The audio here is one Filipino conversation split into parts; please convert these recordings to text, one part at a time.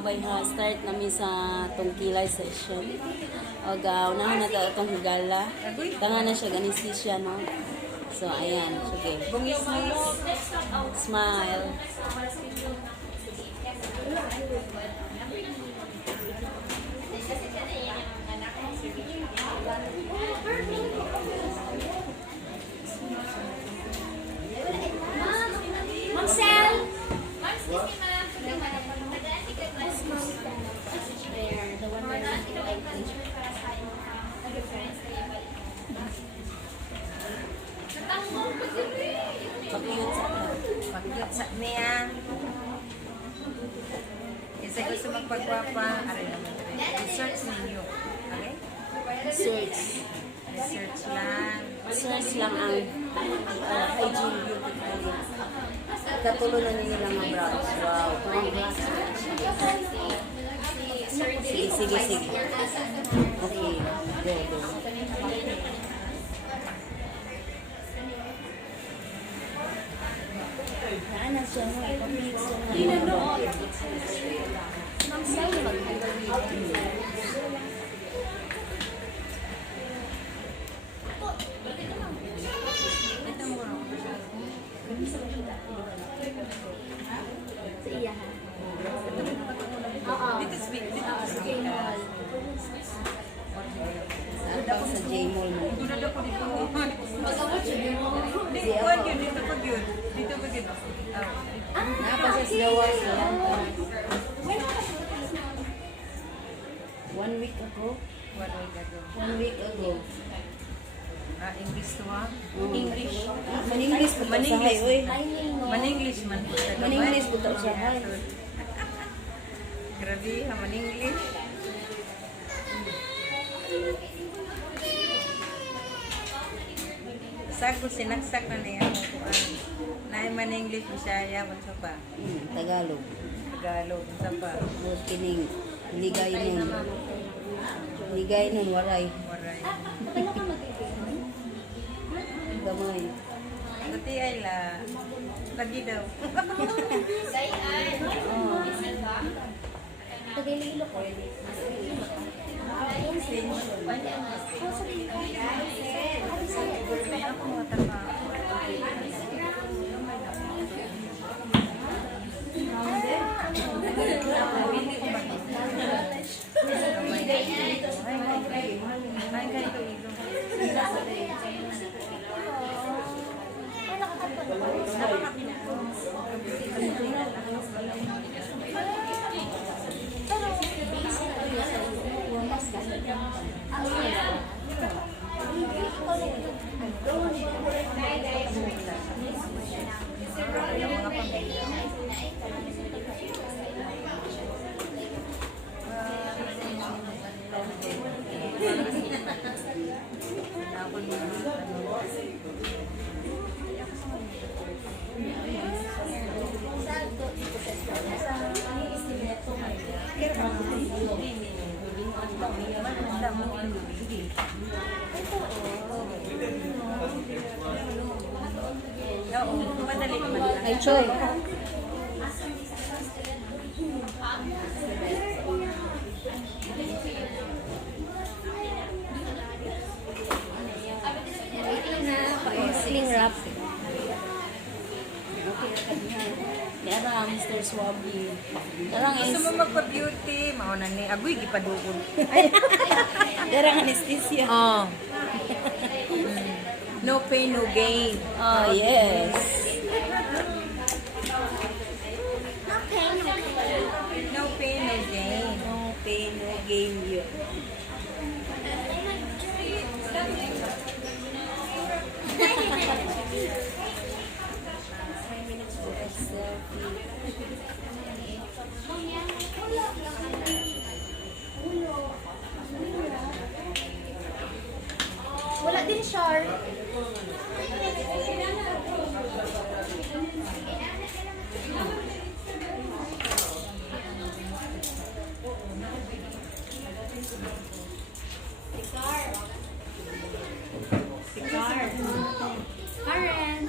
mga bayha, start namin sa tungkilay session. O unahan na ito itong higala. Tanga na siya, anesthesia, no? So, ayan. Sige. Smile. Marcel! Pag-yut sa niya. Isa gusto magpagwapa. Aray naman. Research ninyo. Okay? Search. Research lang. Search lang ang hygiene beauty clinic. Katulo na ninyo lang ang brows. Wow. Congrats. Sige. Okay. Go. Naanan siya mo. Ipapilip siya mo. Ma'am, sa'yo sa iya ha. Dito speak. Dito speak. Sa J-Mall mo. Dito pag yun. Dito pag yun. Napasas dawas lang. 1 week ago. 1 week ago. English to ha? English. Man-English po sa hay, oy. Man-English man po sa Man-English po sa hay. Grabe ha, man-English. Sako sinaksak na niya mo kuan. Naay man-English, Bisaya, mansa pa. Tagalog. Tagalog, mansa pa. O kining ligay nun. Ligay nun, waray. Waray. Gamay. Pati ay la. Lagi daw. Tagalilo ko. Ako mo tama. Ay, Choy. Sling wrap. Kaya Mr. Swabby. Darang Gusto mo magpa-beauty, mauna ni agoy gipadukon. Darang anesthesia. Oh. No pain, no gain. Oh, yes. No pain, no gain. No pain, no gain yun. Wala din sharp. Karen.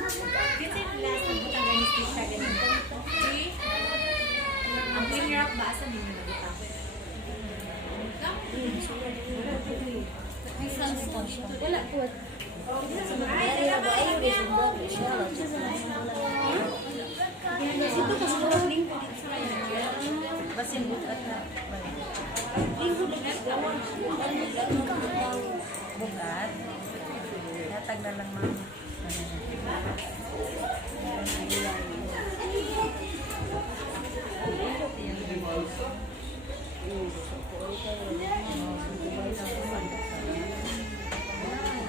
Ang clean wrap Basa din yung nagutap. Wala po. Basin bukat na. Bukat? Natag na lang ma'am.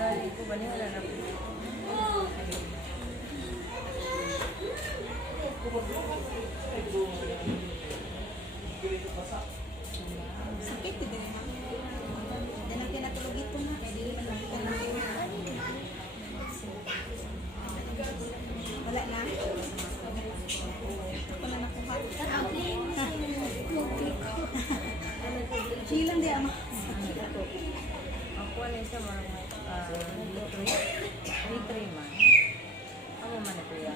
Gali ko ba niya na po? Sakit ito. Hindi na pinatulog ito na. Wala na. Wala na kuha. Silang di ama. Ako ano siya marang litri man. Ako man na kuya.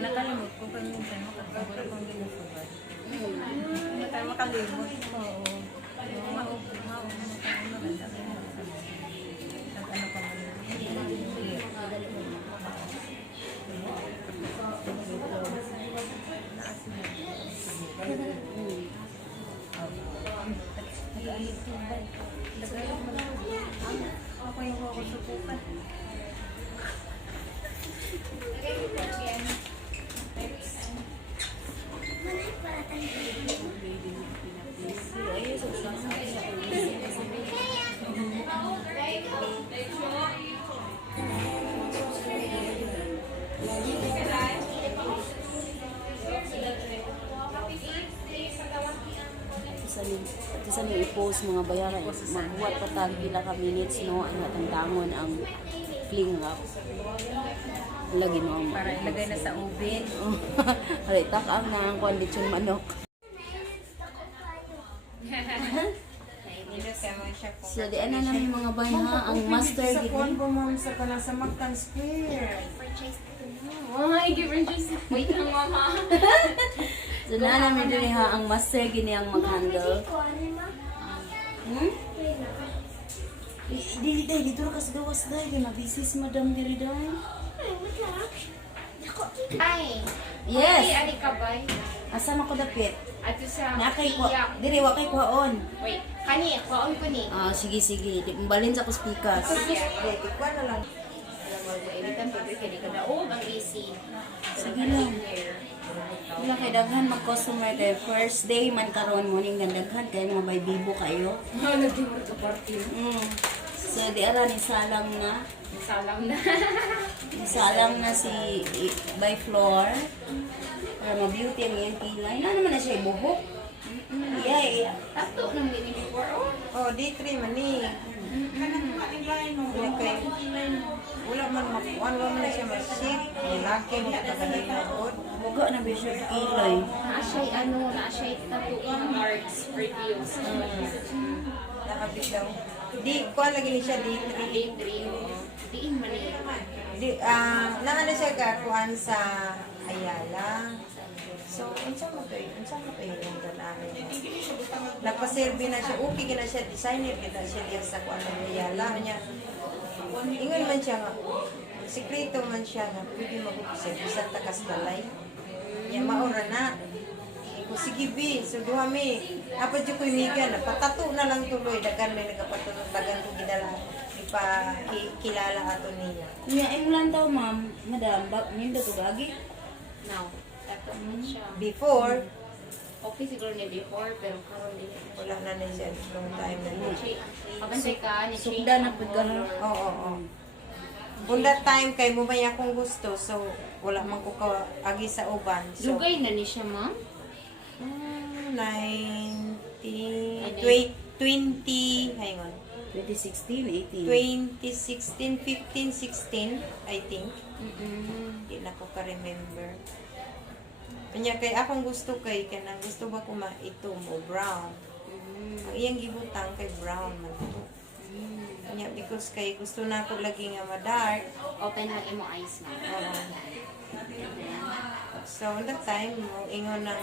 Nakalimot ko kung minsan makakabura kong ginasubat. Hindi tayo makalimot. Oo. Ako yung ako subukan. Sa may i-post mga bayaran, magbuhat pa tag pila ka minutes no, ano at ang dangon ang fling up. Lagi no ang Para ilagay na sa oven. Alay, tak-ang na ang kondisyon manok. Nilot kaya mo siya po. So, di ano na yung mga bay ha, ang master Sa kuwan gid. po ma'am sa kanang sa Mactan Square. Ay, give her just wait lang mama. So, na namin diri ha, ang master gini ang mag-handle. Hmm? Dili day, dito ra kas gawas day, kay mabisi si madam diri day. Ay. Yes. Ay, ali ka bay. Asa man ko dapit? Ato sa Na kay ko, iyak. diri wa kay kuhaon. Wait, kani, kwaon ko ni. Ah, sige sige, di balin sa kuspikas. Okay, ikuan na lang. Alam mo, editan ko kay di ka daog ang AC. Sige lang. Wala kay daghan mag customer kay first day man karon mo ning gandaghan kay mga bay bibo kayo. Lagi mo to party. So di ara ni salang na. Salam na. Salang na si by floor. Para ma-beauty ang iyang kilay. Na naman na siya buhok. Yeah. Tato nang dini before. Oh. Oh, D3 man ni. Wala kay wala man makuan, wala man siya ma-ship. Lalaki mo sa kagalinod. Bugo na ba siya kilay. Naa siya'y ano, naa siya'y tattooing marks reviews. Nakabit daw. Di, kuan lagi ni siya D3. Diin man eh. Di, naano siya ka kuan sa Ayala. So, unsa mo to? Unsa mo to yung namin? Napaserbi na siya. Okay gina siya. Designer kita siya diya sa kuan ng Ayala. Niya, ingon man siya nga. Sekreto man siya nga. Pwede mag-upisip. Bisan takas balay. Niya, maura na. Ko sige bi, so duha mi. Apa jud ko miga na patato na lang tuloy dagan may nagapatunog dagan ko gidala kilala ato niya. Niya imulan daw ma'am, madam, nindo to gagi. Now, tato man siya. Before Okay siguro niya before, pero karon din. wala na na siya long time na niya. Pabantay ka, ni Sugda na pud ka. Oo. Bunda time kay mo may akong gusto so wala man ko ka agi sa uban. So Lugay na ni siya, ma'am. 20, hang on. 2016, 18. 2016, 15, 16, I think. Hindi na ko ka-remember. Kanya kay akong gusto kay kanang gusto ba ko maitom o brown. Ang iyang gibutang kay brown man to. Kanya because kay gusto na ko lagi nga ma-dark. Open lagi mo eyes na. So, on that time, mo ingon ng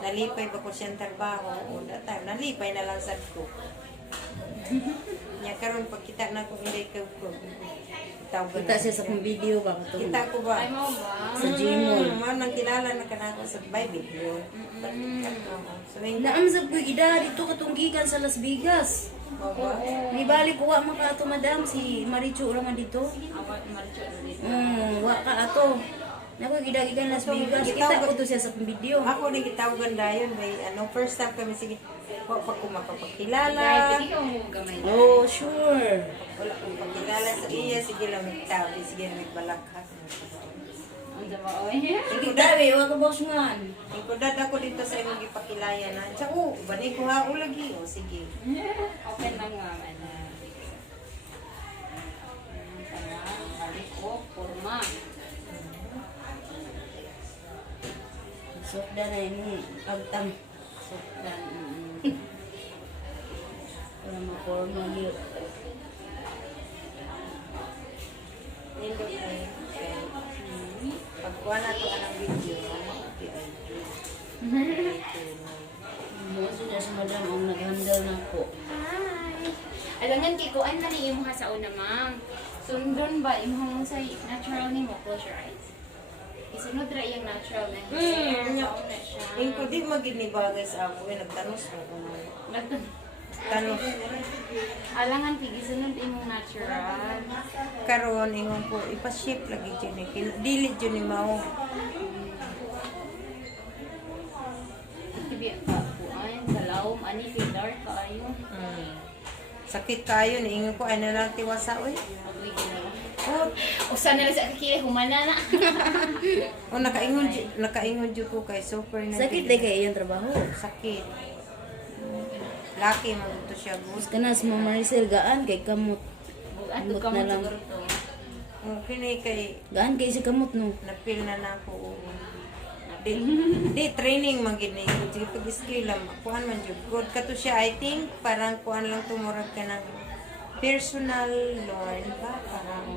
nalipay ba ko siyang trabaho, on that time, nalipay na lang sad ko. Nya karon pagkita na ko hindi ko tawag. Kita siya sa kong video ba ko Kita ko ba? Ay mo ba? sa Gmall. Man nang kilala na kanako sa by video. So, yung Naam sa ko ida dito katunggikan sa Las Vegas. Ni balik ko wa man ka ato madam si Marichu ra man dito. Awat marcho ulit. Wa ka ato. Nako gidagigan Las Vegas. Kita ko to siya sa kong video. ako ni gitawagan dayon may ano first time kami sige wa pa ko Dahil makapagkilala. pwede ka mo gamay na. Oh, sure. Wala kong pagkilala sa iya, sige lang magtabi, sige lang magbalakhat. Ang dama oy. Sige dawi wa ka boss man. Ipodad ako dito sa imong gipakilaya na. Siya, bani ko hao lagi. O, sige. Open lang nga ano. Balik ko, forma. Sokda na ini agtang. Sukdan. Para ma-forma niyo. Nindot ay. Pagkuha na to anong video. Mo siya sa madam ang nag-handle na ko. Hi. Alangan kay kuan na ni imong sa una ma'am. Sundon ba imong sa natural nimo? Close your eyes. Isunod ra iyang natural na hair. Mauna siya. Yung ko di maginibagay sa ako. Nagtanos na ko. Tanos. Alangan kay gisunod imong natural. Karon ingon ko, ipa-shape lagi dyan eh. Dili dyan ni Mao. Tibi ka kuan sa lawom ani kay dark kaayo. Sakit kayo, niingon ko, ay na lang tiwasa, uy. Ugly ginawa. Oh, Usa na lang sa kakili humana na. oh nakaingon dyan ko kay super na. Sakit day kay iyang trabaho. Sakit. Laki mo ito siya, Gus. Kanas mo Maricel gaan kay kamot. Ato Ambot ka mo na lang. siguro to. Kini kay Gaan kay si kamot no. napil na ako. Di training man gid ni sige pag skill lang kuan man jud good kato siya I think parang kuan lang tumurag ka ng personal learn ba parang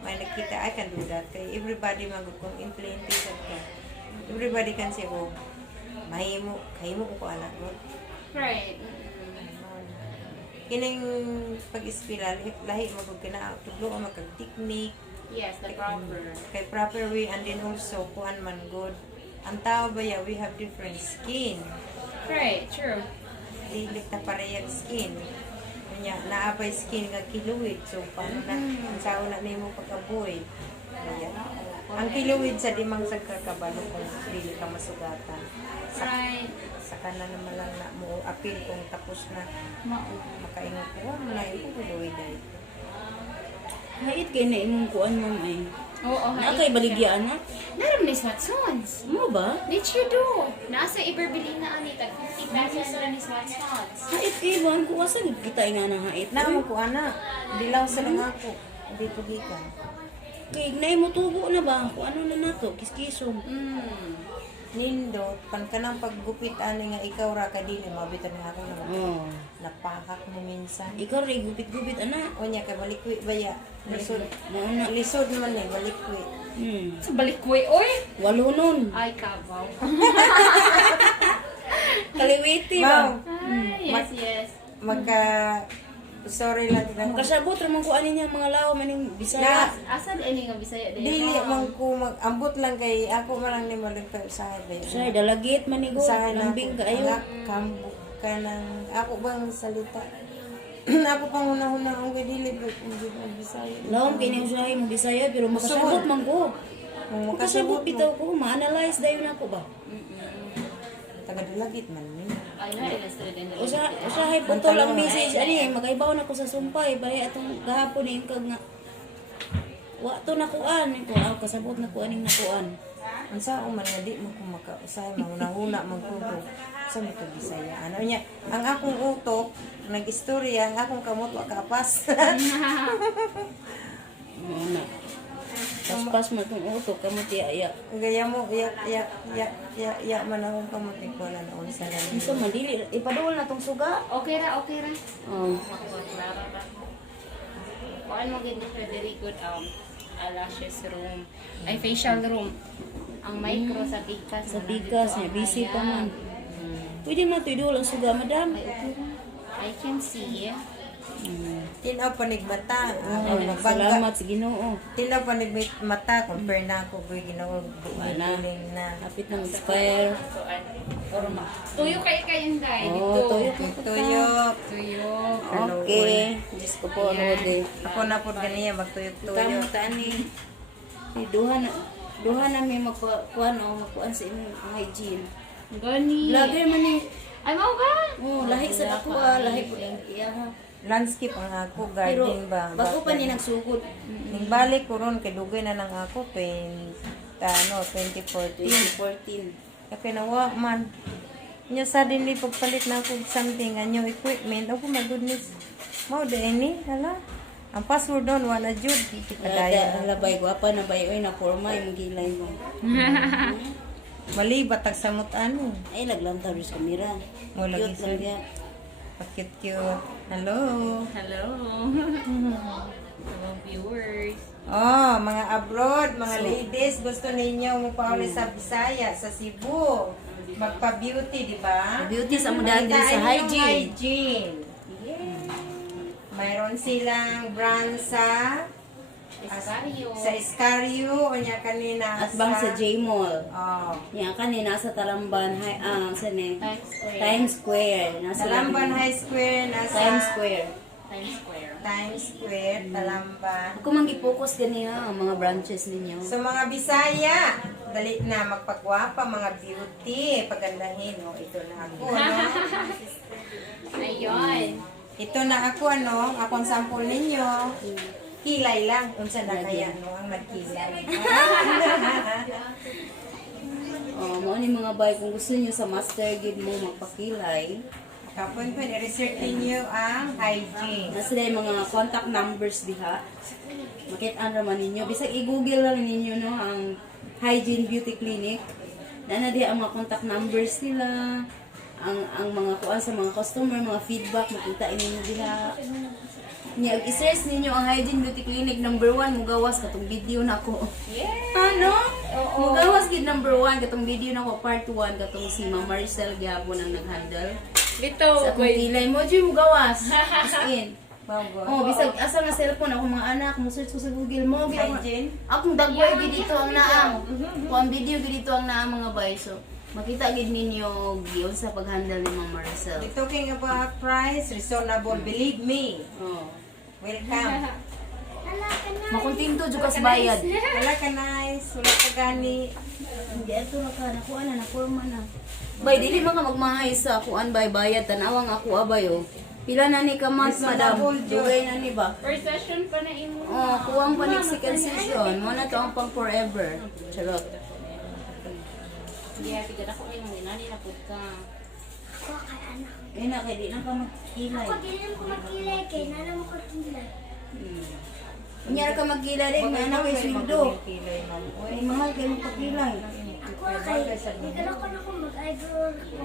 may nakita I can do that kay everybody man gud kung implemented ka everybody can say oh mahimo kahimo ko ana good Right. kining pag-ispila lahi mo gud kana tudlo ang magkag technique Yes, the proper. kay proper way and then also kuan man good ang tao ba ya we have different skin Right, true. dili ta parehas skin kanya naabay skin nga kiluwid so paano na ang sao na nimo pag-avoid Ayan. Ang kiluwid sa dimang sagkakabalo kung dili ka masugatan sa Right. kana naman lang na mo apil kung tapos na Mao. makaingat ko wala yung kiluwid ay Hait kay na imong kuan ma'am ay. Oo, Na kay baligya na. Naram ni smartphones. Mo ba? Nature do. Nasa Iberbilina ani tag 50 pesos ra ni smartphones. Hait kay buwan ko asa gid kita nga na hait. na mo ko ana dilaw sa lang ako dito gikan Kay nay mo tubo na ba? Kung ano na nato kiskisong. nindot pan kanang paggupit ani nga ikaw ra ka dili mabitan nga ako na Oh. napakak mo minsan Ikaw rin gupit-gupit ana. o nya kay balikwi baya lisod Nauna. lisod man ni balikwi Sa balikboy oy. Walo nun. Ay kabaw. Kaliwiti Wow. ba? Yes, yes. magka sorry lang tinang Kasabot ra man ko ani niya mga lao maning Bisaya. Asa di nga Bisaya di. dili man ko mag-ambot lang kay ako man lang ni maligpay usahay ba Say dalagit man ni go. usahay na Lambing kaayo. kambo ka ng ako bang salita ako pang una-una ang dili ba hindi ba Bisaya Lawom kay ni usahay mo Bisaya pero makasabot man ko. Kung Makasabot makasabot bitaw ko, ma-analyze dayon ako ba? taga-dulagit man ni Ay na illustrated din. Usahay po to lang message ani magaibaw na ko sa sumpay baya atong gahapon ni kag nga wa to nakuan ko kasabot na ko aning nakuan. ang sao man nga di mo ko makausay mahuna-huna magkudo sa mo to Bisaya ano nya ang akong utok nag-istorya ang akong kamot wa kapas Oo na. Pas mo itong utok, kamot iya. Gaya mo, ya man akong kamuti ko na noon sa lalim. Ito, madili. Ipaduol na itong suga. Okay ra, okay ra. Oh. Kuan mo gid siya very good eyelashes room. Ay facial room. Ang micro sa tikas. Sa tikas niya, busy pa man. Pwede mo ito iduol ang suga, madam. I can see. Tinaw panig mata. Salamat sa Ginoo. Tinaw panig mata. Compare na ako. Boy, Ginoo. Wala. Buling na. Kapit ng expire. Tuyo kay Inday. Oh, Dito. tuyok. Tuyok. Tuyo. Okay. Diyos ko po, Lord eh. Ako na po ganiya. Magtuyok-tuyok. Tama, tani. Duha na may magkuhan sa inyong hygiene. Gani. Vlogger man eh. Ay mo ba? Oh, lahi sa ako lahi po lang iya ha. Landscape ang ako. Pero Garden ba? bago pa ni nagsugod. Ning balik ko ron. Kay dugay na lang ako. 2014. 2014. Kaya nawa man. Nya suddenly pagpalit na ako something. Anyo equipment. Oh my goodness. Mao da ini. Hala. Ang password doon. Wala jud. Hindi pa daya. Labay, guwapa na ba yun na forma yung gilay mo. Mali batag samot ano. Ay, naglantaw rin sa kamera. Mo lagi Cute lang sir. yan. Pakit-cute. Hello. Hello. Hello viewers. Oh, mga abroad, mga ladies, gusto ninyo mupauli sa Bisaya, sa Cebu. Magpa-beauty, di ba? Beauty sa mudagi Magkain sa yung hygiene. hygiene. Mayroon silang brand sa Escario. Escario o niya kanina At bang sa J-Mall. Oh. Yan kanina sa Talamban, saan eh? Times Square. Times Square. Nasa Talamban High Square, nasa Times Square. Times Square. Times Square, Talamban. Ako mang-focus ganyan ang mga branches ninyo. So mga Bisaya, dali na magpagwapa, mga beauty, pagandahin. Oh, ito na ako, no? Ayun. Ito na ako, ano, akong sample ninyo. Kilay lang, unsa na kaya, no, ang nagkilay. Mo ni mga bay kung gusto niyo sa master gid mo magpakilay. Kapon po, i-research ninyo ang hygiene. Nasa day mga contact numbers diha. Makita naman ninyo. Bisag i-google lang ninyo no ang Hygiene Beauty Clinic. Nana di ang mga contact numbers nila. Ang mga kuan sa mga customer, mga feedback makita ninyo diha. Nya i-search ninyo ang Hygiene Beauty Clinic number 1 mugawas katong video nako. Yeah. Ano? Mugawas gid number 1 katong video nako part 1 katong si Ma'am Maricel Giabon ang nag-handle. Dito. Sa akong kilay mo, Joy, mugawas. As in. Bago. Oh, bisag asa nga cellphone ako mga anak, mo search ko sa Google mo. Hygiene? Akong dagway gid dito ang naang. Kuang video gid dito ang naang mga bay. So, makita gid ninyo giyon sa pag-handle ni Ma'am Maricel. We're talking about price, reasonable, believe me. Oh. Welcome. Makontinto jud kas bayad. Wala ka nice, wala ka gani. Hindi ato na ka nakuha na forma na. Bay dili man ka magmahay sa kuan bay bayad tanawang ako abay oh. Pila na ni ka months madam? Reasonable, Jud. Dugay na ni ba? First session pa na imo. Oh, kuwang pa next second session. Mo na to ang pang forever. Charot. Yeah, bigyan ako yung nani na pud ka. Eh na kay di na ka magkilay. Kailan ko magkilay kay nana mo ko kilay. Kunyara ka magkilay din, may anak kay sweldo. Kilay, ma'am. Ay, mahal kayo magpakilay. Ako kay nagkala ko na ko mag-eyebrow ko.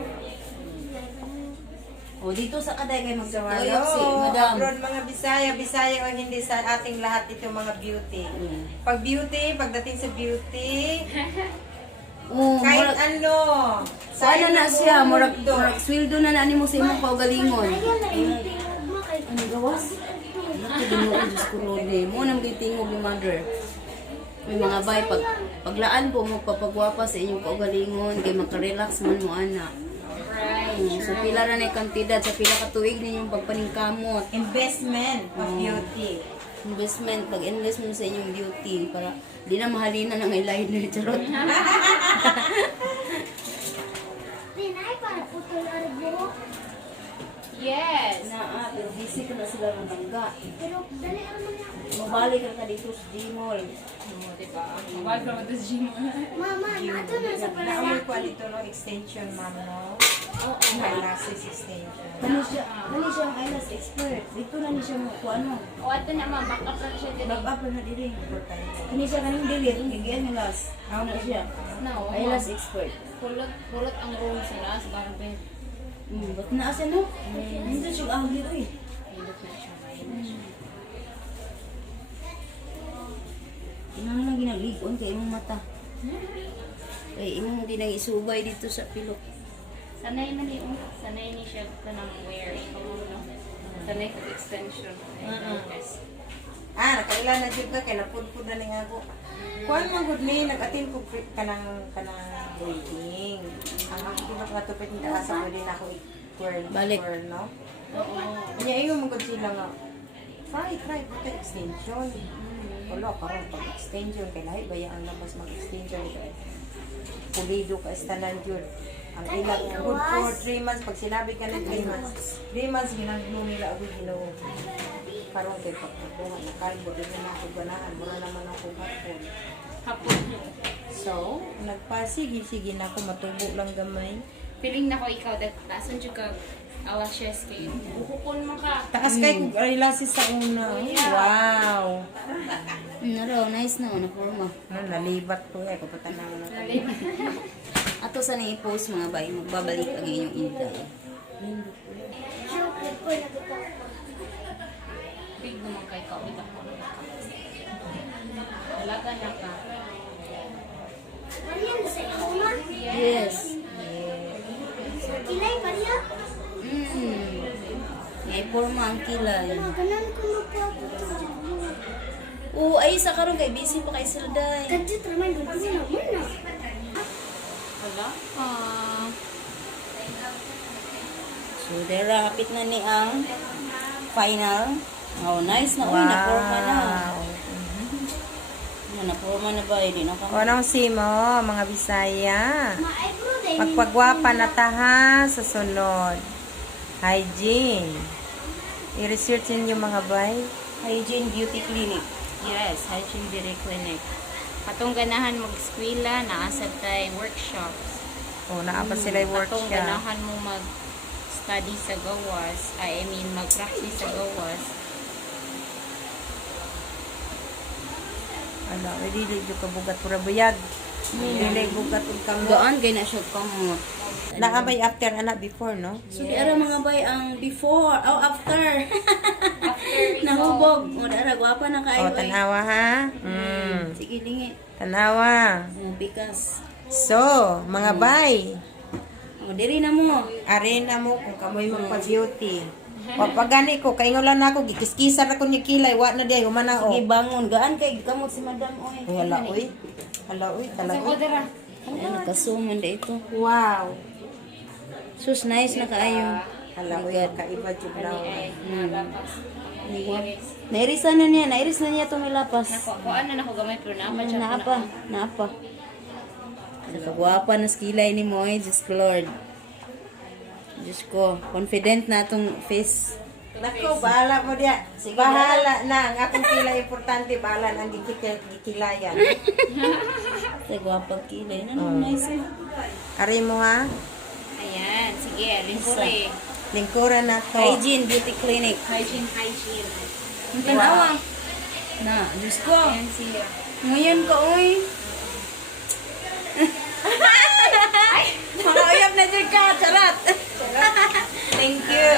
O, dito sa kaday kayo So, magtuyok si hello, madam. abroad mga Bisaya o hindi sa ating lahat ito mga beauty. Pag beauty, pagdating sa beauty, Oo, kahit murag, ano, so, ano na siya, buong murag, mundo. murag sweldo na nani mo sa imong kaugalingon. Ayun na yung tingog mo kay Ano gawas? Naku, Ginoo, Diyos ko Rode. Mo nang gitingog ni mother. May mga bay, paglaan po mo papagwapa sa inyong kaugalingon, kay makarelax man mo ana. So pila na na kantidad, sa pila ka tuig ninyong pagpaningkamot. Investment of beauty. Investment, pag-invest mo sa inyong beauty para di na mahalina ng eyeliner, charot. Pinay para putol arbo. Yes. Pero busy ko na sila ng langga. Pero dali naman ako. Mabalik ka dito sa Gmall. Diba? Mabag naman sa gym. Mama, nato na sa Naamoy palaya. ko dito no extension, ma'am, no? Oo. Eyelashes extension. Kani siya ang eyelash expert. Dito na ni siya mo kung ano. O ato na ma, back up na siya dito. Back up na diri. Kani siya kaning dili, itong gigian yung last. Ano na siya? No, Eyelash expert. Kulot ang room sila sa barbet. Ba't na siya no? Hindi siya ahli oy. Kulot na siya. Inang lang ginaglig-on kay imong mata. Kay imong di nang isubay dito sa pilok. Sanay na ni sanay ni siya kanang wearing. No? Sanay ko extension. Yes. Nakailan na jud ka kay napudpud na ning ako. Kuan man gud ni nag-attend ko kanang wedding. Ang ako di ba tupit ni asa ko din ako Balik. no. Oo. Kanya ingon man gud sila nga. Try put extension. Wala karon pag extension kay lahi baya ang labas mag-extension kay pulido ka standard yun. Ang ilang good for 3 months pag sinabi ka ng 3 months. 3 months ginagno nila ako Ginoo. Karon kay pagkuha na kalbo din na ako ganahan wala naman ako hapon. Hapon nyo. So, nagpasige na ako matubo lang gamay. Feeling na ko ikaw tason jud ka alashes kay bukukon mo ka. Taas kay kog eyelashes sa una. Wow. Naro, nice na na forma. Nalibat ko ko patanaw na. Ato sa ni i-post mga bay, magbabalik ang inyong intay. Joke ko na kita. Big naman kay ka kita ko. Alaga na ka. Maria, nasa ikaw na. Yes. Kilay, Maria. May forma ang kilay. Maganan ko na po ako ito. Oo, ay sa karon kay busy pa kay sila day. Kadyo, tramay, doon ko na muna. Wala. So, dera, hapit na ni ang final. Oh, nice na. Uy, na-forma na. Na-forma na ba? Hindi na kami. Anong si mo, mga Bisaya? Ma-eyebrow din. Magpagwapa na taha sa sunod. Hygiene. I-research ninyo mga bay. Hygiene Beauty Clinic. Yes, Hygiene Beauty Clinic. Katong ganahan mag-eskwela, naasad tay workshops. O, naapa sila yung Katong workshop. ganahan mo mag-study sa gawas, mag-practice sa gawas. Ano, dili yung kabugat pura buyag. Dili bugat yung kamot. Gaan kay na siya kamot. Nakabay after anak before, no? So, di ara mga bay ang before, after. Nahubog. O, dara, gwapa na kayo. O, tanawa ha? Sige, lingi. Tanawa. Bikas. So, mga bay. O, diri na mo. Arena mo kung kamoy magpa-beauty. O, pagani ko, kaingulan na ako, gikiskisar ako ni kilay, wa na diay, humana o. Sige, bangon. Gaan kay kamot si madam, oy. Uy, hala, uy. Hala, uy, tala, Sa uy. kodera. Ay, nakasuman na ito. Wow. Sus, nice na kaayo. Hala, uy, kaiba jud na. Lapas. Iris. Nairis na niya. Nairis na niya itong ilapas. Kuan na nako gamay pero naapa siya. Naapa. Nakagwapa na skilay ni mo, eh. Diyos ko, Lord. Diyos ko, confident na itong face. Nako, bahala mo diya. Bahala na. Ang akong kilay importante, bahala na ang gikilayan. Nagwapag kilay. Nice eh. Ari mo ha? Ayan, sige, lingkuri. Lingkuran na to. Hygiene Beauty Clinic. Hygiene. Ang tanawa. Na, Diyos ko. Ayan siya. Ngayon ka, oy. Mga uyab na dyan ka. Charot. Thank you.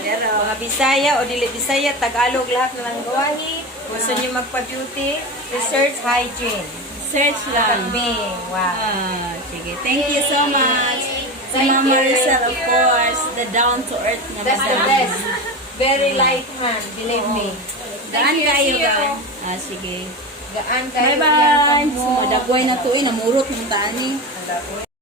Mga Bisaya o dili Bisaya, Tagalog lahat na lang gawahi. Gusto niyo magpa-beauty, research hygiene. Search lang. Kambing. Wow. Sige. Thank you so much. Sa Mama Rizal, of course. The down-to-earth na That's the madam. best. Very light hand, believe me. Gaan kayo ka. Sige. Gaan kayo. Bye-bye. Sumadagway na to eh. Namurot ng tani. Yan.